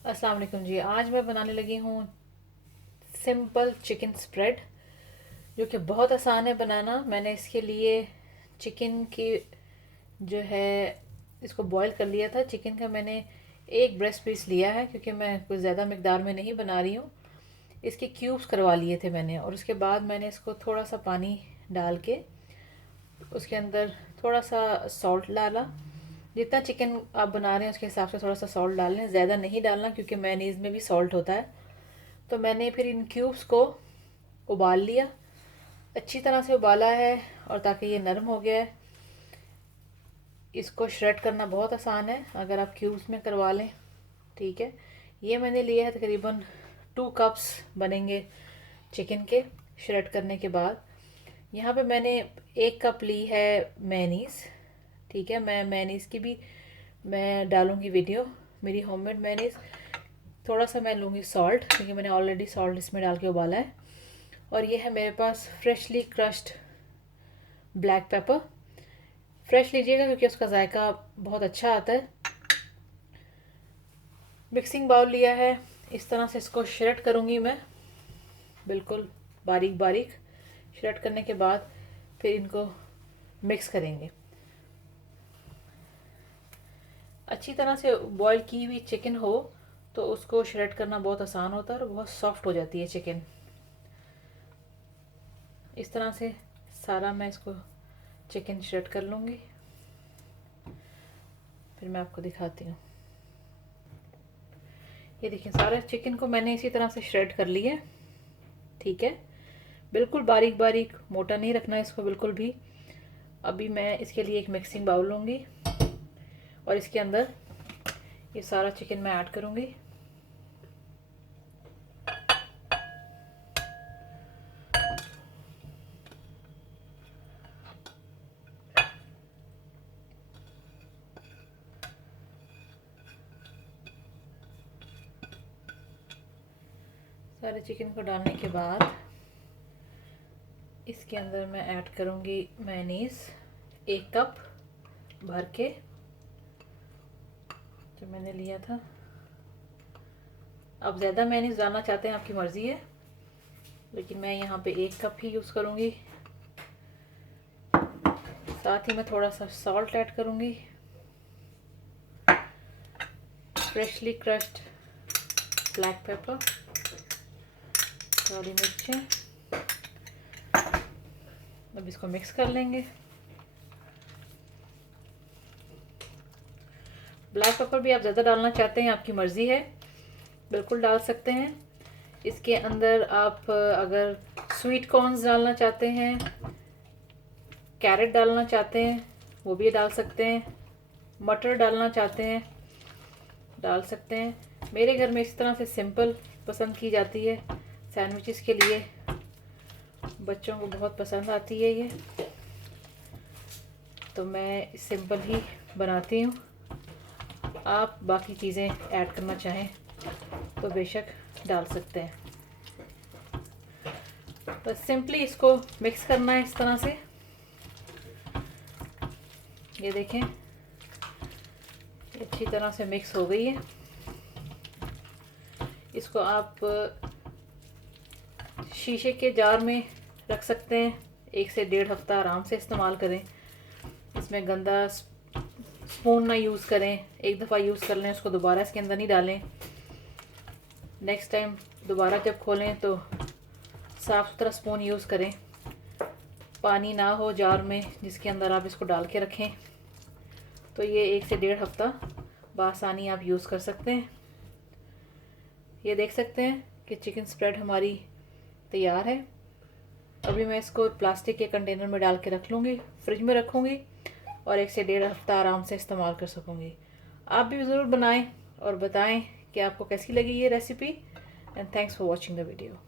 अस्सलाम वालेकुम जी। आज मैं बनाने लगी हूँ सिंपल चिकन स्प्रेड, जो कि बहुत आसान है बनाना। मैंने इसके लिए चिकन की जो है इसको बॉईल कर लिया था। चिकन का मैंने एक ब्रेस्ट पीस लिया है, क्योंकि मैं कुछ ज़्यादा मकदार में नहीं बना रही हूँ। इसके क्यूब्स करवा लिए थे मैंने, और उसके बाद मैंने इसको थोड़ा सा पानी डाल के उसके अंदर थोड़ा सा सॉल्ट डाला। जितना चिकन आप बना रहे हैं उसके हिसाब से थोड़ा सा सॉल्ट डाल लें, ज़्यादा नहीं डालना क्योंकि मेयोनीज में भी सॉल्ट होता है। तो मैंने फिर इन क्यूब्स को उबाल लिया, अच्छी तरह से उबाला है, और ताकि ये नरम हो गया है। इसको श्रेड करना बहुत आसान है अगर आप क्यूब्स में करवा लें। ठीक है, ये मैंने लिया है तकरीबन 2 कप्स बनेंगे चिकन के श्रेड करने के बाद। यहाँ पे मैंने 1 कप ली है मेयोनीज। ठीक है, मैं मेयोनीज की भी मैं डालूंगी वीडियो, मेरी होममेड मेयोनीज। थोड़ा सा मैं लूँगी सॉल्ट, क्योंकि मैंने ऑलरेडी सॉल्ट इसमें डाल के उबाला है। और ये है मेरे पास freshly crushed black pepper. Fresh लीजिएगा क्योंकि उसका जायका बहुत अच्छा आता है। मिक्सिंग बाउल लिया है, इस तरह से इसको श्रेड करूँगी मैं, बिल्कुल बारीक बारीक। श्रेड करने के बाद फिर इनको मिक्स करेंगे। अच्छी तरह से बॉईल की हुई चिकन हो तो उसको श्रेड करना बहुत आसान होता है और बहुत सॉफ्ट हो जाती है चिकन। इस तरह से सारा मैं इसको चिकन श्रेड कर लूँगी, फिर मैं आपको दिखाती हूँ। ये देखिए, सारे चिकन को मैंने इसी तरह से श्रेड कर लिया है। ठीक है, बिल्कुल बारीक बारीक, मोटा नहीं रखना है इसको बिल्कुल भी। अभी मैं इसके लिए एक मिक्सिंग बाउल लूँगी और इसके अंदर ये सारा चिकन मैं ऐड करूँगी। सारे चिकन को डालने के बाद इसके अंदर मैं ऐड करूँगी मेयोनीज 1 कप भर के, जो मैंने लिया था। आप ज़्यादा मेयोनीज डालना चाहते हैं आपकी मर्ज़ी है, लेकिन मैं यहाँ पे 1 कप ही यूज़ करूँगी। साथ ही मैं थोड़ा सा सॉल्ट ऐड करूँगी, फ्रेशली क्रश्ड ब्लैक पेपर, काली मिर्चें। अब इसको मिक्स कर लेंगे। ब्लैक पेपर भी आप ज़्यादा डालना चाहते हैं आपकी मर्ज़ी है, बिल्कुल डाल सकते हैं। इसके अंदर आप अगर स्वीट कॉर्न्स डालना चाहते हैं, कैरेट डालना चाहते हैं, वो भी डाल सकते हैं। मटर डालना चाहते हैं, डाल सकते हैं। मेरे घर में इस तरह से सिंपल पसंद की जाती है सैंडविचेस के लिए, बच्चों को बहुत पसंद आती है ये, तो मैं सिंपल ही बनाती हूँ। आप बाकी चीज़ें ऐड करना चाहें तो बेशक डाल सकते हैं। बस सिंपली इसको मिक्स करना है इस तरह से। ये देखें, अच्छी तरह से मिक्स हो गई है। इसको आप शीशे के जार में रख सकते हैं, 1 से 1.5 हफ्ता आराम से इस्तेमाल करें। इसमें गंदा स्पून ना यूज़ करें, एक दफ़ा यूज़ कर लें उसको दोबारा इसके अंदर नहीं डालें। नेक्स्ट टाइम दोबारा जब खोलें तो साफ़ सुथरा स्पून यूज़ करें। पानी ना हो जार में जिसके अंदर आप इसको डाल के रखें, तो ये 1 से 1.5 हफ्ता बआसानी आप यूज़ कर सकते हैं। ये देख सकते हैं कि चिकन स्प्रेड हमारी तैयार है। अभी मैं इसको प्लास्टिक के कंटेनर में डाल के रख लूँगी, फ्रिज में रखूँगी, और 1 से 1.5 हफ्ता आराम से इस्तेमाल कर सकूँगी। आप भी ज़रूर बनाएं और बताएं कि आपको कैसी लगी ये recipe. And thanks for watching the video.